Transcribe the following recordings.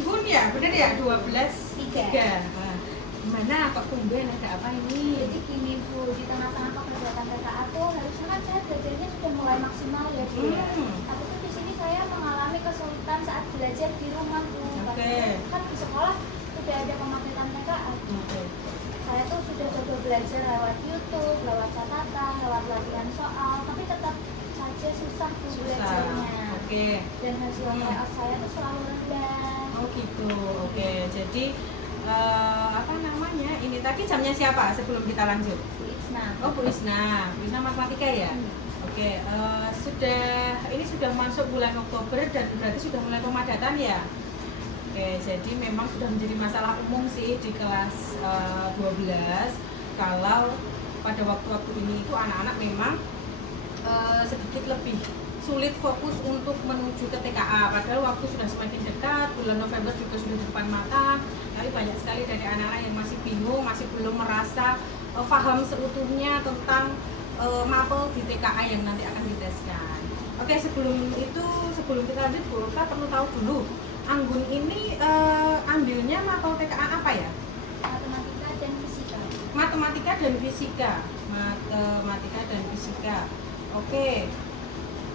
Anggun ya, bener ya? 12 Tiga. 3. Nah, gimana kok tumben ada apa ini? Jadi gini Bu, di tengah-tengah pekerjaan TKA tuh harusnya kan saya belajarnya sudah mulai maksimal ya Bu ya. Tapi tuh di sini saya mengalami kesulitan saat belajar di rumah Bu. Kan di sekolah sudah ada pemaketan TKA. Saya tuh sudah coba belajar lewat YouTube, lewat catatan, lewat latihan soal, tapi tetap saja susah Bu belajarnya. Dan hasil tryout saya tuh selalu rendah. Oh gitu, jadi apa namanya, ini tadi jamnya siapa sebelum kita lanjut? Bu Isna. Oh Bu Isna, Bu Isna matematika ya? Ini sudah masuk bulan Oktober dan berarti sudah mulai pemadatan ya? Jadi memang sudah menjadi masalah umum sih di kelas 12 kalau pada waktu-waktu ini itu anak-anak memang sedikit lebih sulit fokus untuk menuju ke TKA, padahal waktu sudah semakin dekat, bulan November juga sudah di depan mata, tapi banyak sekali dari anak-anak yang masih bingung, masih belum merasa paham seutuhnya tentang mapel di TKA yang nanti akan diteskan. Sebelum kita lanjut, Bu, kita perlu tahu dulu, Anggun ini ambilnya mapel TKA apa ya? Matematika dan fisika. Matematika dan fisika.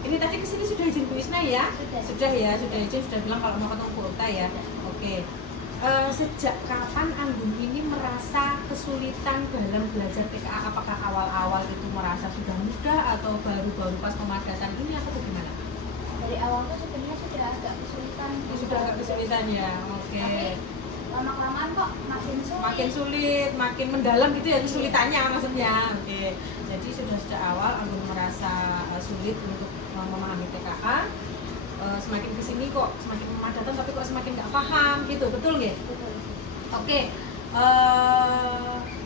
Ini tadi kesini sudah izin Bu Isna ya? Sudah izin, sudah bilang kalau mau ketemu Bu Okta ya? Sejak kapan Anggun ini merasa kesulitan dalam belajar TKA? Apakah awal-awal itu merasa sudah mudah atau baru-baru pas pemadatan ini atau bagaimana? Dari awal tuh sebenarnya sudah agak kesulitan. Sudah agak kesulitan ya? Tapi lama-kelamaan kok makin sulit, makin mendalam gitu ya kesulitannya maksudnya. Jadi sudah sejak awal Anggun merasa sulit untuk memahami TKA, semakin kesini kok semakin pemadatan tapi kok semakin nggak paham gitu, betul nggak? Betul.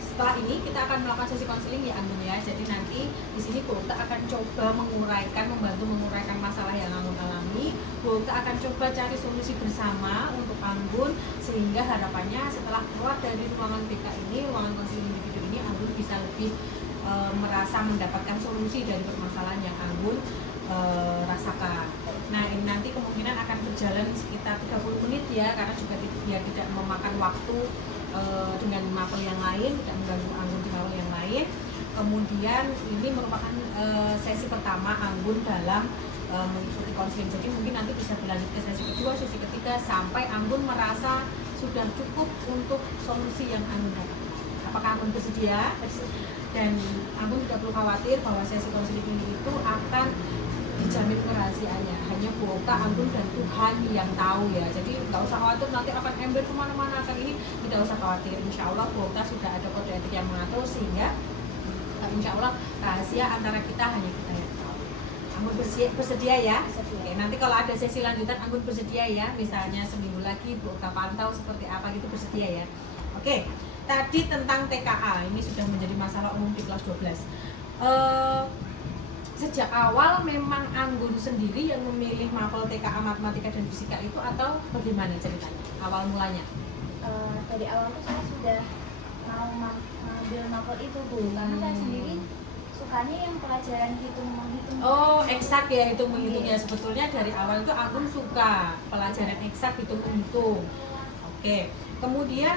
Setelah ini kita akan melakukan sesi konseling ya Anggun ya. Jadi nanti di sini Bu Okta akan coba membantu menguraikan masalah yang Anggun alami. Bu Okta akan coba cari solusi bersama untuk Anggun, sehingga harapannya setelah keluar dari ruangan BK ini, ruangan konseling individu ini, Anggun bisa lebih merasa mendapatkan solusi dari permasalahan yang Anggun rasakan. Nah, ini nanti kemungkinan akan berjalan sekitar 30 menit ya, karena juga biar tidak memakan waktu dengan mapel yang lain, tidak mengganggu Anggun di mapel yang lain. Kemudian ini merupakan sesi pertama Anggun dalam mengikuti konseling. Jadi mungkin nanti bisa berlanjut ke sesi kedua, sesi ketiga, sampai Anggun merasa sudah cukup untuk solusi yang Anggun dapat. Apakah Anggun bersedia? Dan Anggun tidak perlu khawatir bahwa sesi konseling ini itu akan dijamin kerahasiaannya, hanya Bu Okta, Anggun dan Tuhan yang tahu ya. Jadi nggak usah khawatir nanti akan ember kemana-mana, akan ini tidak usah khawatir. Insya Allah Bu Okta sudah ada kode etik yang mengatur, sehingga insya Allah rahasia antara kita hanya kita yang tahu. Anggun bersedia ya? Nanti kalau ada sesi lanjutan Anggun bersedia ya, misalnya seminggu lagi Bu Okta pantau seperti apa gitu, bersedia ya. Tadi tentang TKA, ini sudah menjadi masalah umum di kelas 12. Sejak awal memang Anggun sendiri yang memilih mapel TKA matematika dan fisika itu, atau bagaimana ceritanya awal mulanya? Dari awal tuh saya sudah mau mengambil mapel itu Bu, karena saya sendiri sukanya yang pelajaran hitung-menghitung. Eksak ya, hitung-menghitungnya. Sebetulnya dari awal itu Anggun suka pelajaran eksak, hitung-menghitung. Kemudian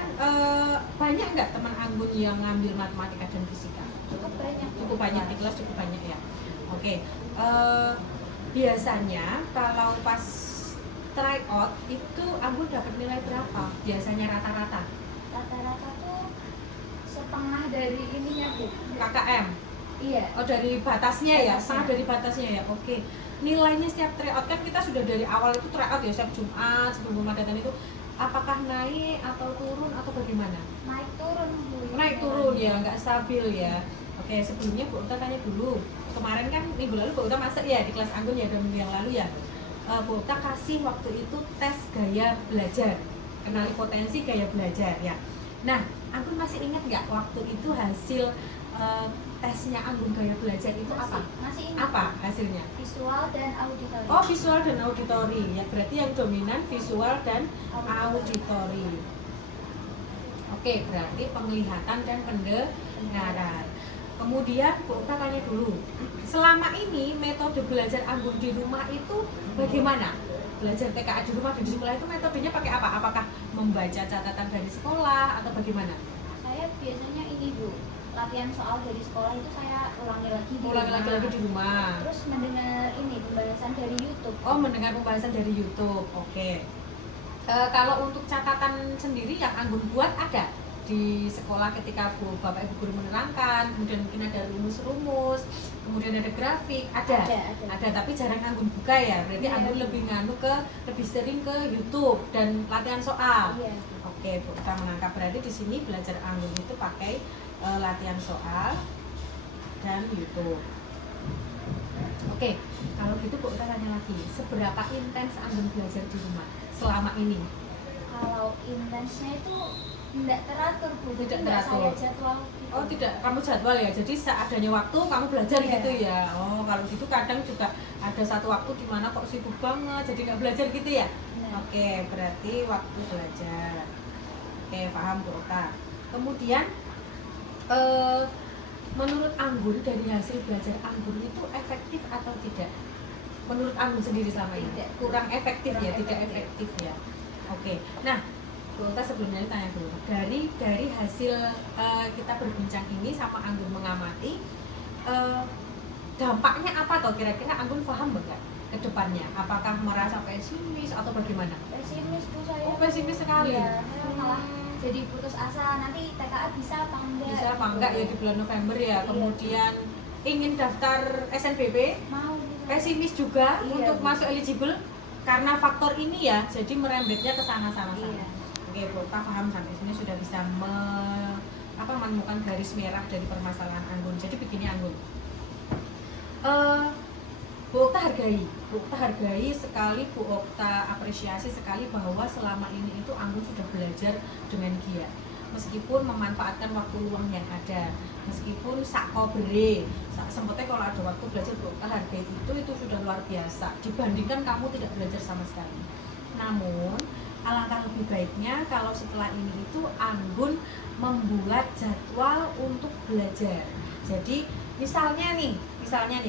banyak nggak teman Anggun yang ngambil matematika dan fisika? Cukup banyak di kelas, cukup banyak ya. Biasanya kalau pas tryout itu Anggun dapat nilai berapa? Biasanya rata-rata? Rata-rata tuh setengah dari ininya Bu. KKM? Iya. Dari batasnya ya? Setengah dari batasnya ya? Nilainya setiap tryout kan kita sudah dari awal itu tryout ya, setiap Jumat sebelum pemadatan itu, apakah naik atau turun atau bagaimana? Naik turun Bu. Naik turun ya, nggak stabil ya. Sebelumnya Bu Okta tanya dulu, kemarin kan minggu lalu Bu Okta masuk ya di kelas Anggun ya, 2 minggu yang lalu ya. Bu Okta kasih waktu itu tes gaya belajar, kenali potensi gaya belajar ya. Nah, Anggun masih ingat nggak waktu itu hasil tesnya Anggun gaya belajar itu apa? Masih ingat. Apa hasilnya? Visual dan auditori. Visual dan auditori ya, berarti yang dominan visual dan auditori. Berarti penglihatan dan pendengaran. Kemudian Bu Okta tanya dulu, selama ini metode belajar Anggun di rumah itu bagaimana? belajar TKA di rumah dan di sekolah itu metodenya pakai apa? Apakah membaca catatan dari sekolah atau bagaimana? Saya biasanya ini Bu, latihan soal dari sekolah itu saya ulangi lagi di rumah. Terus mendengar ini pembahasan dari YouTube. Oh, mendengar pembahasan dari YouTube. Oke. Kalau untuk catatan sendiri yang Anggun buat ada di sekolah ketika Bapak Ibu guru menerangkan, kemudian mungkin ada rumus-rumus, kemudian ada grafik, ada, tapi jarang Anggun buka ya. Berarti Anggun lebih sering ke YouTube dan latihan soal. Iya. Oke, Bu, kita menangkap berarti di sini belajar Anggun itu pakai latihan soal dan YouTube. Oke, kalau gitu Bu, kita tanya lagi, seberapa intens Anggun belajar di rumah selama ini? Kalau intensnya itu tidak teratur Bu, Tidak nggak teratur. saya jadwal gitu. Oh tidak, kamu jadwal ya, jadi seadanya waktu kamu belajar Iya. gitu ya. Oh kalau gitu kadang juga ada satu waktu di mana kok sibuk banget, jadi nggak belajar gitu ya. Nah. Oke, berarti waktu belajar. Oke, paham Bu Ota. Kemudian menurut Anggun, dari hasil belajar Anggun itu efektif atau tidak? Menurut Anggun sendiri selama ini? Tidak. Kurang efektif ya, Kurang tidak efektif. efektif ya. Oke, nah Bu Ota sebelumnya tanya dulu, dari hasil kita berbincang ini sama Anggun mengamati, dampaknya apa toh kira-kira Anggun paham enggak ke depannya? Apakah merasa pesimis atau bagaimana? Pesimis tuh saya. Oh, pesimis sekali. Iya, saya malah jadi putus asa, nanti TKA bisa apa enggak? Bisa apa enggak ya di bulan November ya. Iya. Kemudian ingin daftar SNBP, Mau gitu. pesimis juga Iya, untuk Bu. masuk eligible karena faktor ini ya, jadi merembetnya ke sana-sana. Iya. Oke, Bu Ota paham sampai sini sudah bisa menemukan garis merah dari permasalahan Anggun. Jadi begini Anggun, Bu Okta hargai sekali, Bu Okta apresiasi sekali bahwa selama ini itu Anggun sudah belajar dengan giat, meskipun memanfaatkan waktu luang yang ada, meskipun sak kobere, sempetnya kalau ada waktu belajar, Bu Okta hargai itu sudah luar biasa dibandingkan kamu tidak belajar sama sekali. Namun alangkah lebih baiknya kalau setelah ini itu Anggun membuat jadwal untuk belajar. Jadi misalnya nih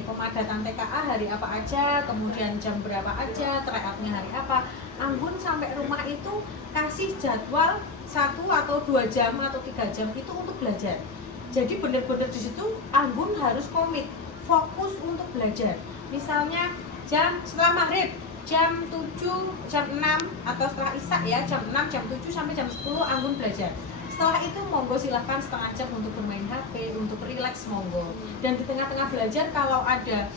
pemadatan TKA hari apa aja, kemudian jam berapa aja, try-out-nya hari apa, Anggun sampai rumah itu kasih jadwal 1 atau 2 jam atau 3 jam itu untuk belajar. Jadi benar-benar di situ Anggun harus komit, fokus untuk belajar. Misalnya setelah maghrib, jam 7, jam 6 atau setelah isya ya, jam 6, jam 7 sampai jam 10 Anggun belajar. Setelah itu monggo silahkan setengah jam untuk bermain HP, untuk relax monggo. Dan di tengah-tengah belajar kalau ada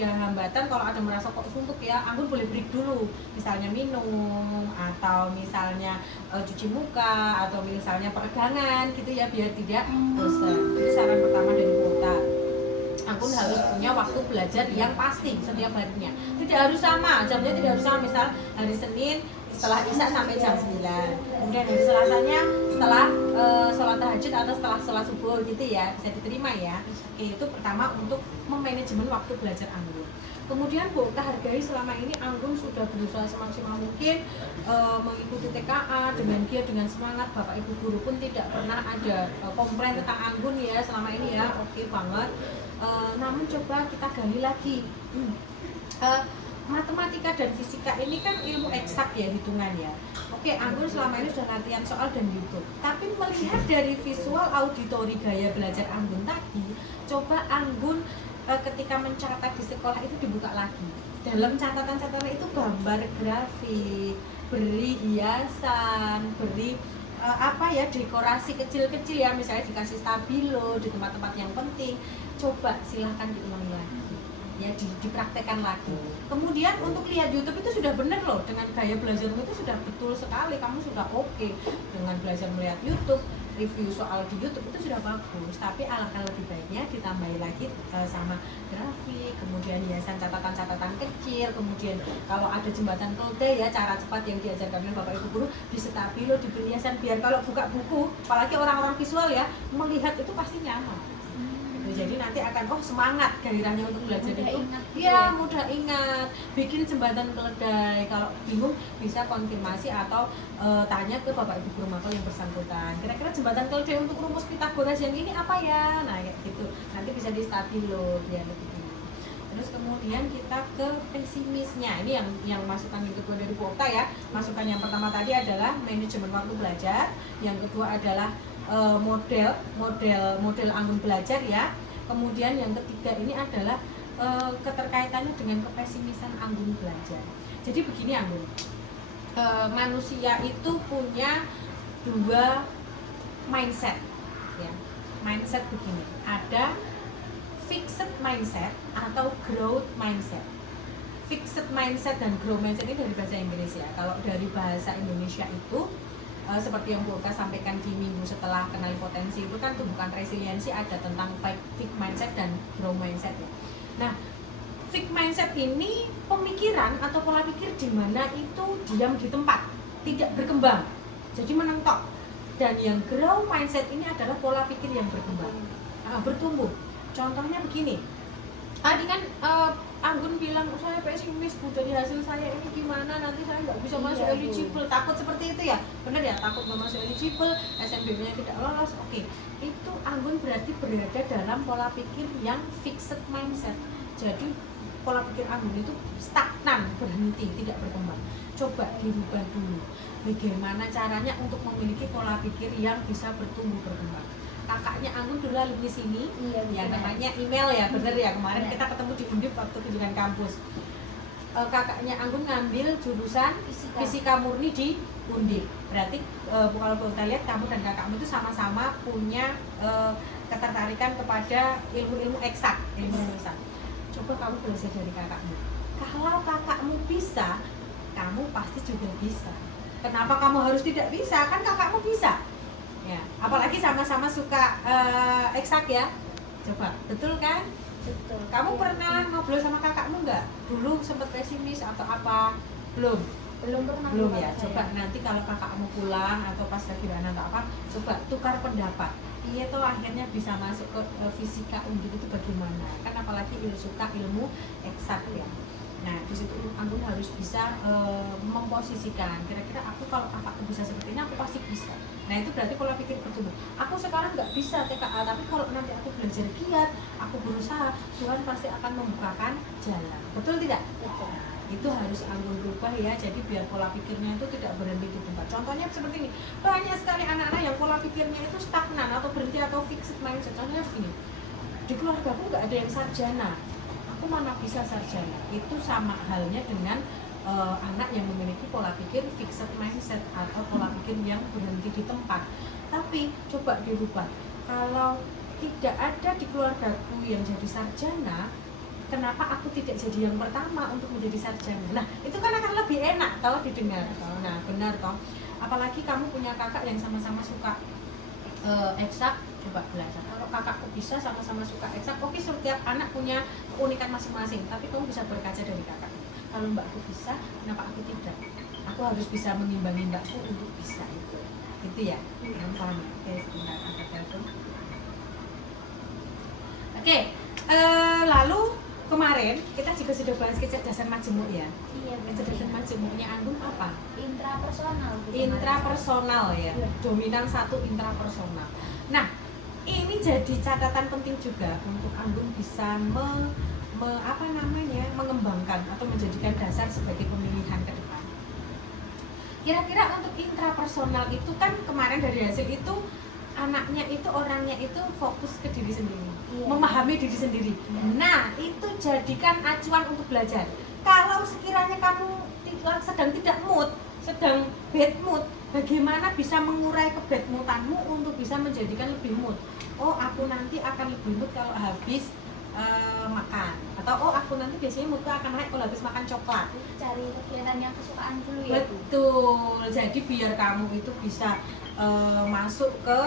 hambatan, kalau ada merasa kok suntuk ya, Anggun boleh break dulu. Misalnya minum, atau misalnya cuci muka, atau misalnya peregangan gitu ya, biar tidak bosan. Itu saran pertama dari Bu Okta. Anggun harus punya waktu belajar yang pasti setiap harinya. Tidak harus sama, jamnya tidak harus sama. Misal hari Senin setelah isya sampai jam 9, kemudian hari Selasanya setelah sholat tahajud atau setelah sholat subuh gitu ya, bisa diterima ya. Oke, itu pertama untuk memanajemen waktu belajar Anggun. Kemudian Bu Okta hargai selama ini Anggun sudah berusaha semaksimal mungkin mengikuti TKA dengan giat, dengan semangat. Bapak Ibu guru pun tidak pernah ada komplain tentang Anggun ya selama ini ya, oke banget. Namun coba kita gali lagi. Matematika dan fisika ini kan ilmu eksak ya, hitungan ya. Oke, Anggun selama ini sudah latihan soal dan YouTube. Tapi melihat dari visual auditori gaya belajar Anggun tadi, coba Anggun ketika mencatat di sekolah itu dibuka lagi. Dalam catatan-catatan itu gambar grafik, beri hiasan, beri dekorasi kecil-kecil ya, misalnya dikasih stabilo di tempat-tempat yang penting. Coba silahkan diulangi lagi ya, dipraktekkan lagi. Kemudian untuk lihat YouTube itu sudah benar loh, dengan gaya belajarmu itu sudah betul sekali, kamu sudah oke dengan belajar melihat YouTube, review soal di YouTube itu sudah bagus. Tapi alangkah lebih baiknya ditambahi lagi sama grafik, kemudian hiasan catatan-catatan kecil, kemudian kalau ada jembatan keledai ya, cara cepat yang diajarkan oleh Bapak Ibu guru di stabilo, diberi hiasan, biar kalau buka buku, apalagi orang-orang visual ya, melihat itu pasti nyaman. Jadi nanti akan semangat gairahnya untuk belajar mudah itu ingat, ya, mudah ingat. Bikin jembatan keledai, kalau bingung bisa konfirmasi atau tanya ke Bapak Ibu guru mapel yang bersangkutan, kira-kira jembatan keledai untuk rumus Pitagoras yang ini apa ya, nah kayak gitu nanti bisa di stabilo biar lebih bingung. Terus kemudian kita ke pesimisnya. Ini yang masukan yang kedua dari Bu Okta ya. Masukan yang pertama tadi adalah manajemen waktu belajar. Yang kedua adalah model Anggun belajar ya. Kemudian yang ketiga ini adalah keterkaitannya dengan kepesimisan Anggun belajar. Jadi begini Anggun, manusia itu punya dua mindset ya. Mindset begini, ada fixed mindset atau growth mindset. Fixed mindset dan growth mindset ini dari bahasa Inggris ya. Kalau dari bahasa Indonesia itu seperti yang Bu Oka sampaikan di minggu setelah kenali potensi itu kan tumbukan resiliensi, ada tentang fixed mindset dan growth mindset ya. Nah, fixed mindset ini pemikiran atau pola pikir di mana itu diam di tempat, tidak berkembang, jadi menentok. Dan yang growth mindset ini adalah pola pikir yang berkembang, bertumbuh. Contohnya begini, tadi kan Anggun bilang saya pesimis Bu, dari hasil saya ini gimana, nanti saya nggak bisa masuk eligible, takut seperti itu ya, benar ya, takut nggak masuk eligible, SNBP-nya tidak lolos. Oke, itu Anggun berarti berada dalam pola pikir yang fixed mindset. Jadi pola pikir Anggun itu stagnan, berhenti, tidak berkembang. Coba dirubah dulu, bagaimana caranya untuk memiliki pola pikir yang bisa bertumbuh berkembang. Kakaknya Anggun dulu alumni sini, yang namanya email ya, bener ya, kemarin kita ketemu di Undip waktu kunjungan kampus. Kakaknya Anggun ngambil jurusan fisika murni di Undip. Berarti kalau kita lihat kamu dan kakakmu itu sama-sama punya ketertarikan kepada ilmu-ilmu eksak, ilmu eksak. Coba kamu belajar dari kakakmu. Kalau kakakmu bisa, kamu pasti juga bisa. Kenapa kamu harus tidak bisa? Kan kakakmu bisa. Ya, apalagi sama-sama suka eksak ya. Coba, betul kan? Betul. Kamu pernah ngobrol sama kakakmu nggak? Dulu sempat pesimis atau apa? Belum Pernah. belum ya. Coba nanti kalau kakakmu pulang atau pas lagi atau apa, coba tukar pendapat. Iya tuh akhirnya bisa masuk ke fisika Undip itu bagaimana? Kan apalagi suka ilmu eksak ya. Nah, di situ Anggun harus bisa memposisikan. Kira-kira aku kalau kakakku bisa seperti ini, aku pasti bisa. Nah, itu berarti pola pikir bertumbuh. Aku sekarang nggak bisa TKA, tapi kalau nanti aku belajar giat, aku berusaha, Tuhan pasti akan membukakan jalan. Betul tidak? Betul. Nah, itu harus Anggun rubah ya. Jadi biar pola pikirnya itu tidak berhenti di tempat. Contohnya seperti ini. Banyak sekali anak-anak yang pola pikirnya itu stagnan atau berhenti atau fixed mindset. Contohnya begini. Di keluarga aku nggak ada yang sarjana. Aku mana bisa sarjana. Itu sama halnya dengan anak yang memiliki pola pikir fixed mindset atau pola pikir yang berhenti di tempat. Tapi coba dirubah. Kalau tidak ada di keluargaku yang jadi sarjana, kenapa aku tidak jadi yang pertama untuk menjadi sarjana? Nah, itu kan akan lebih enak kalau didengar. Nah, benar toh. Apalagi kamu punya kakak yang sama-sama suka eksak, coba belajar. Kalau kakakku bisa sama-sama suka eksak, oke, setiap anak punya keunikan masing-masing, tapi kamu bisa berkaca dari kakak. Kalau mbakku bisa, kenapa aku tidak? Aku harus bisa mengimbangi mbakku untuk bisa itu. Itu ya, yang paham ya? Oke, sebentar, angkat telepon. Oke, lalu kemarin kita juga sudah bahas kecerdasan majemuk ya. Iya, Kecerdasan majemuknya Anggun apa? Intrapersonal. Intrapersonal ya. Dominan satu intrapersonal. Nah, ini jadi catatan penting juga untuk Anggun bisa mengembangkan atau menjadikan dasar sebagai pemilihan ke depan. Kira-kira untuk intrapersonal itu kan kemarin dari hasil itu anaknya itu orangnya itu fokus ke diri sendiri, memahami diri sendiri. Nah, itu jadikan acuan untuk belajar. Kalau sekiranya kamu sedang tidak mood, sedang bad mood, bagaimana bisa mengurai ke bad moodanmu untuk bisa menjadikan lebih mood? Oh, aku nanti akan lebih mood kalau habis makan, atau oh aku nanti biasanya moodku akan naik kalau habis makan coklat. Cari kegiatan yang kesukaan dulu ya. Betul. Jadi biar kamu itu bisa masuk ke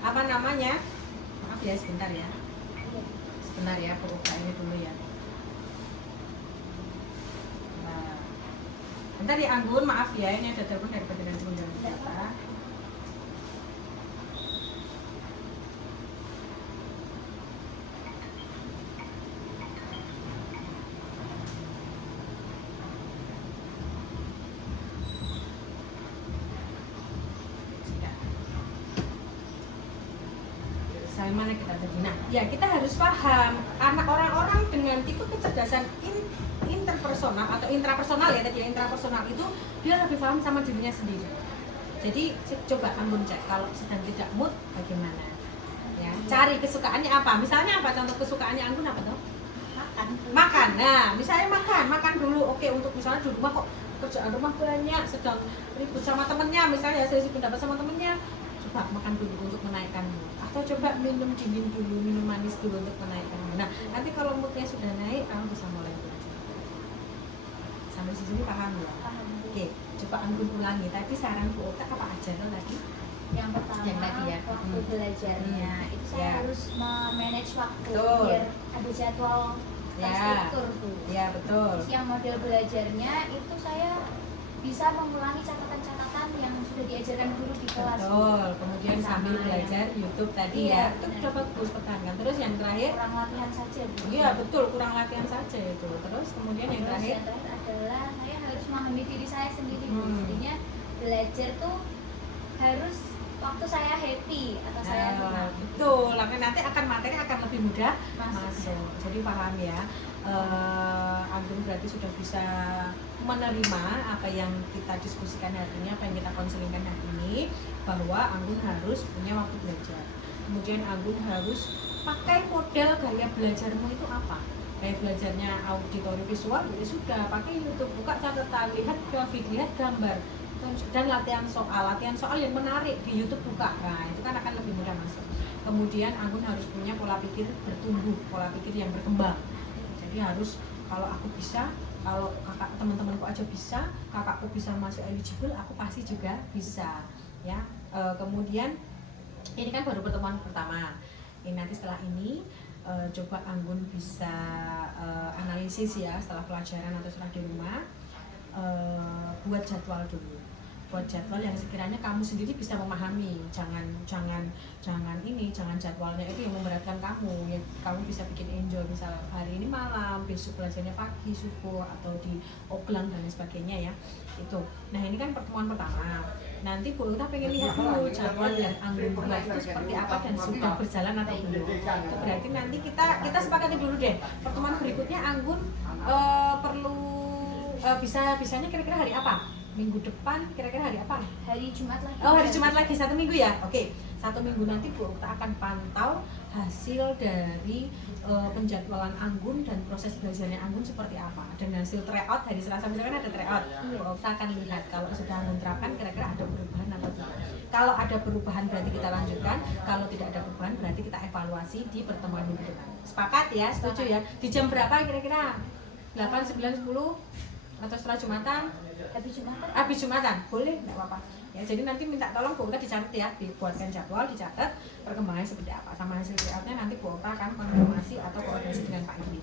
apa namanya, maaf ya sebentar ya, sebentar ya, buka ini dulu ya. Nah, bentar ya Anggun, maaf ya, ini ada telepon dari Badan Tunjangan Data. Saya bagaimana kita tadi. Nah, ya kita harus paham anak orang-orang dengan tipe kecerdasan interpersonal atau intrapersonal ya tadi, intrapersonal itu dia lebih paham sama dirinya sendiri. Jadi coba Anggun cek kalau sedang tidak mood bagaimana. Ya, cari kesukaannya apa. Misalnya apa contoh kesukaannya Anggun apa tuh? Makan. Nah, misalnya makan dulu. Oke, untuk misalnya di rumah kok kerjaan rumah banyak, sedang ribut sama temennya, misalnya selisih pendapat sama temennya, coba makan dulu untuk menaikkan mood. Atau coba minum dingin dulu, minum manis dulu untuk menaikkan mood. Nah, nanti kalau moodnya sudah naik, kamu bisa mulai belajar. Sampai sini paham ya? Paham. Oke, coba Anggun ulangi. Tadi saran Bu Okta apa aja tuh tadi? Yang pertama, yang tadi ya. waktu belajarnya itu saya harus manage waktu biar ada jadwal terstruktur tuh. Ya, betul. Terus yang model belajarnya itu saya bisa mengulangi catatan-catatan yang sudah diajarkan guru di kelas. Betul. Kemudian sambil belajar YouTube tadi ya. Itu sudah bagus, pertahankan. Terus yang terakhir kurang latihan saja. Iya, betul, kurang latihan saja itu. Terus kemudian yang terakhir adalah saya harus memahami diri saya sendiri. Jadinya belajar tuh harus waktu saya happy atau saya senang. Betul, nanti materi akan lebih mudah masuk. Jadi paham ya. Anggun berarti sudah bisa menerima apa yang kita diskusikan hari ini, apa yang kita konselingkan hari ini, bahwa Anggun harus punya waktu belajar. Kemudian Anggun harus pakai model gaya belajarmu itu apa? Gaya belajarnya auditori visual, ya sudah pakai YouTube, buka catatan, lihat grafik, lihat gambar, dan latihan soal yang menarik di YouTube buka. Nah, itu kan akan lebih mudah masuk. Kemudian Anggun harus punya pola pikir bertumbuh, pola pikir yang berkembang. Jadi harus, kalau aku bisa, kalau kakak teman-temanku aja bisa, kakakku bisa masuk eligible, aku pasti juga bisa. Ya, kemudian ini kan baru pertemuan pertama. Ini nanti setelah ini coba Anggun bisa analisis ya setelah pelajaran atau setelah di rumah, buat jadwal dulu. Buat jadwal yang sekiranya kamu sendiri bisa memahami. Jangan jadwalnya itu yang memberatkan kamu. Ya, kamu bisa bikin enjoy, misal hari ini malam, besok belajarnya pagi, subuh, atau di oglang dan sebagainya ya. Itu. Nah, ini kan pertemuan pertama. Nanti Bu Ulta pengen lihat dulu jadwal yang Anggun buat itu seperti apa dan sudah berjalan atau belum. Itu berarti nanti kita sepakati dulu deh. Pertemuan berikutnya Anggun perlu bisanya kira-kira hari apa? Minggu depan kira-kira hari apa? Hari Jumat lagi. Oh, hari Jumat lagi, 1 minggu ya? Oke, 1 minggu nanti Bu Okta akan pantau hasil dari penjadwalan Anggun dan proses belajarnya Anggun seperti apa. Dan hasil tryout, hari Selasa misalkan ada tryout, Bu Okta akan lihat kalau sudah Anggun terapkan kira-kira ada perubahan atau tidak. Kalau ada perubahan berarti kita lanjutkan, kalau tidak ada perubahan berarti kita evaluasi di pertemuan minggu depan. Sepakat ya? Setuju ya? Di jam berapa kira-kira? 8, 9, 10? Atau setelah Jumatan? Habis Jumatan? Boleh, nggak apa-apa ya. Jadi nanti minta tolong Bu Okta dicatat ya, dibuatkan jadwal, dicatat perkembangannya seperti apa, sama hasil tryoutnya nanti Bu Okta akan konfirmasi atau koordinasi dengan Pak Ibi.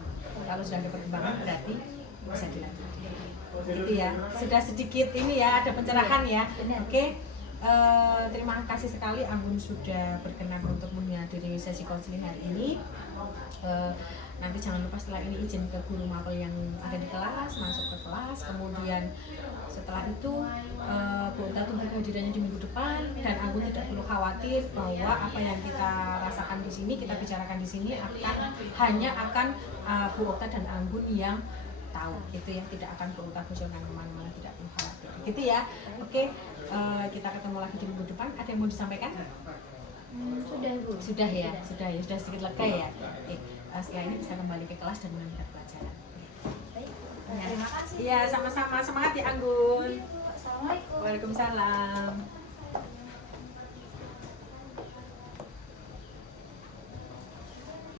Kalau sudah ada perkembangan berarti bisa dilanjutkan gitu ya. Sudah sedikit ini ya, ada pencerahan ya. Oke. Terima kasih sekali Anggun sudah berkenan untuk menghadiri sesi konseling hari ini. Nanti jangan lupa setelah ini izin ke guru mapel yang ada di kelas, masuk ke kelas. Kemudian setelah itu Bu Okta tunggu kehadirannya di minggu depan, dan Anggun tidak perlu khawatir bahwa apa yang kita rasakan di sini, kita bicarakan di sini hanya akan Bu Okta dan Anggun yang tahu, gitu ya. Tidak akan Bu Okta bocorkan kemana-mana, tidak perlu khawatir, gitu ya. Oke, kita ketemu lagi di minggu depan. Ada yang mau disampaikan? Sudah Bu. Sudah ya, sudah sedikit lega ya. Oke. Setelah ini bisa kembali ke kelas dan melanjutkan pelajaran. Baik. Terima kasih. Iya, sama-sama. Semangat ya Anggun. Assalamualaikum. Waalaikumsalam.